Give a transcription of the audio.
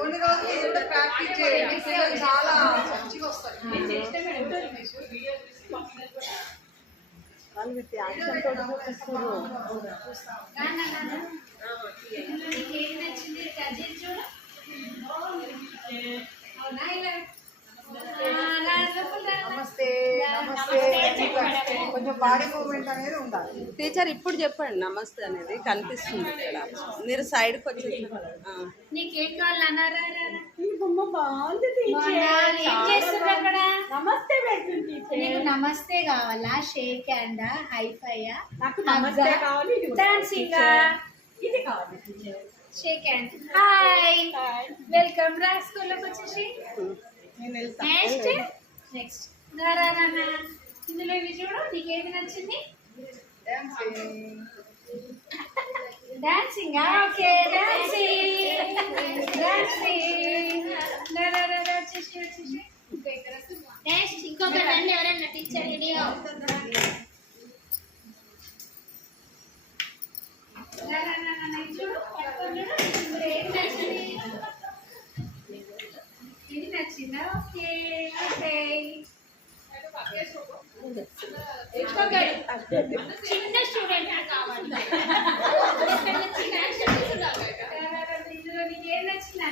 కొన్ని రోజులు ఇది కూడా ప్రాక్టీస్ చేయండి, పిల్లలు చాలా మంచిగా వస్తారు. వాళ్ళు విత్ యాక్షన్ తోటి చూపిస్తున్నారు. నమస్తే నమస్తే. కొంచెం బాడీ మూవ్మెంట్ అనేది ఉండాలి. టీచర్ ఇప్పుడు చెప్పండి నమస్తే అనేది కనిపిస్తుంది ఇక్కడ. మీరు సైడ్కి వచ్చేసి నీకేం కావాలి అన్నారా? నమస్తే పెడుతుంది. నీకు నమస్తే కావాలా? షేక్ హ్యాండ్, హైఫైయా, నాకు నమస్తే కావాలి, డాన్సింగ్, ఇది కావాలి. షేక్ హ్యాండ్, హాయ్, వెల్కమ్ రా స్కూల్లోకి వచ్చేసి. నెక్స్ట్ ఇందులో ఇవి చూడు, నీకేది నచ్చింది? డాన్సింగ్. Okay, dancing dancing. వచ్చేసి నెక్స్ట్ ఇంకొక రండి, ఎవరైనా టీచర్ వీడియో. చూడు, పట్టుకొని చూడు, ఇందులో ఏది నచ్చింది? ఇది నచ్చిందా? Okay okay. చిన్న స్టూడెంట్ కావాలి. ఇందులో నీకు ఏం నచ్చిందా?